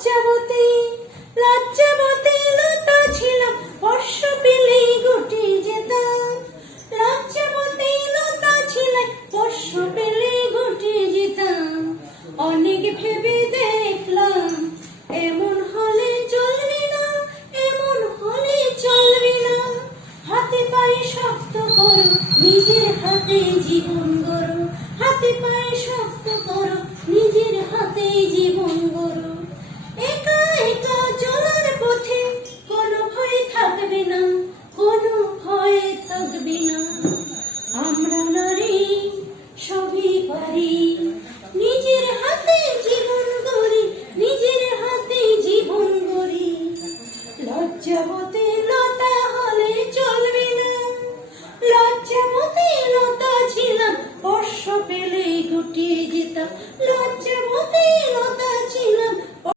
লজ্জাবতী লজ্জাবতী লতা ছিলাম, স্পর্শ পেলেই গুটি যেতাম। লজ্জাবতী লতা ছিলাম, স্পর্শ পেলেই গুটি যেতাম। অনেক ভেবে দেখলাম এমন হলে চলবে না, এমন হলে চলবে না। হাতে পায়ে শক্ত করো, নিজের হাতে জীবন গড়ো। হাতে পায়ে শক্ত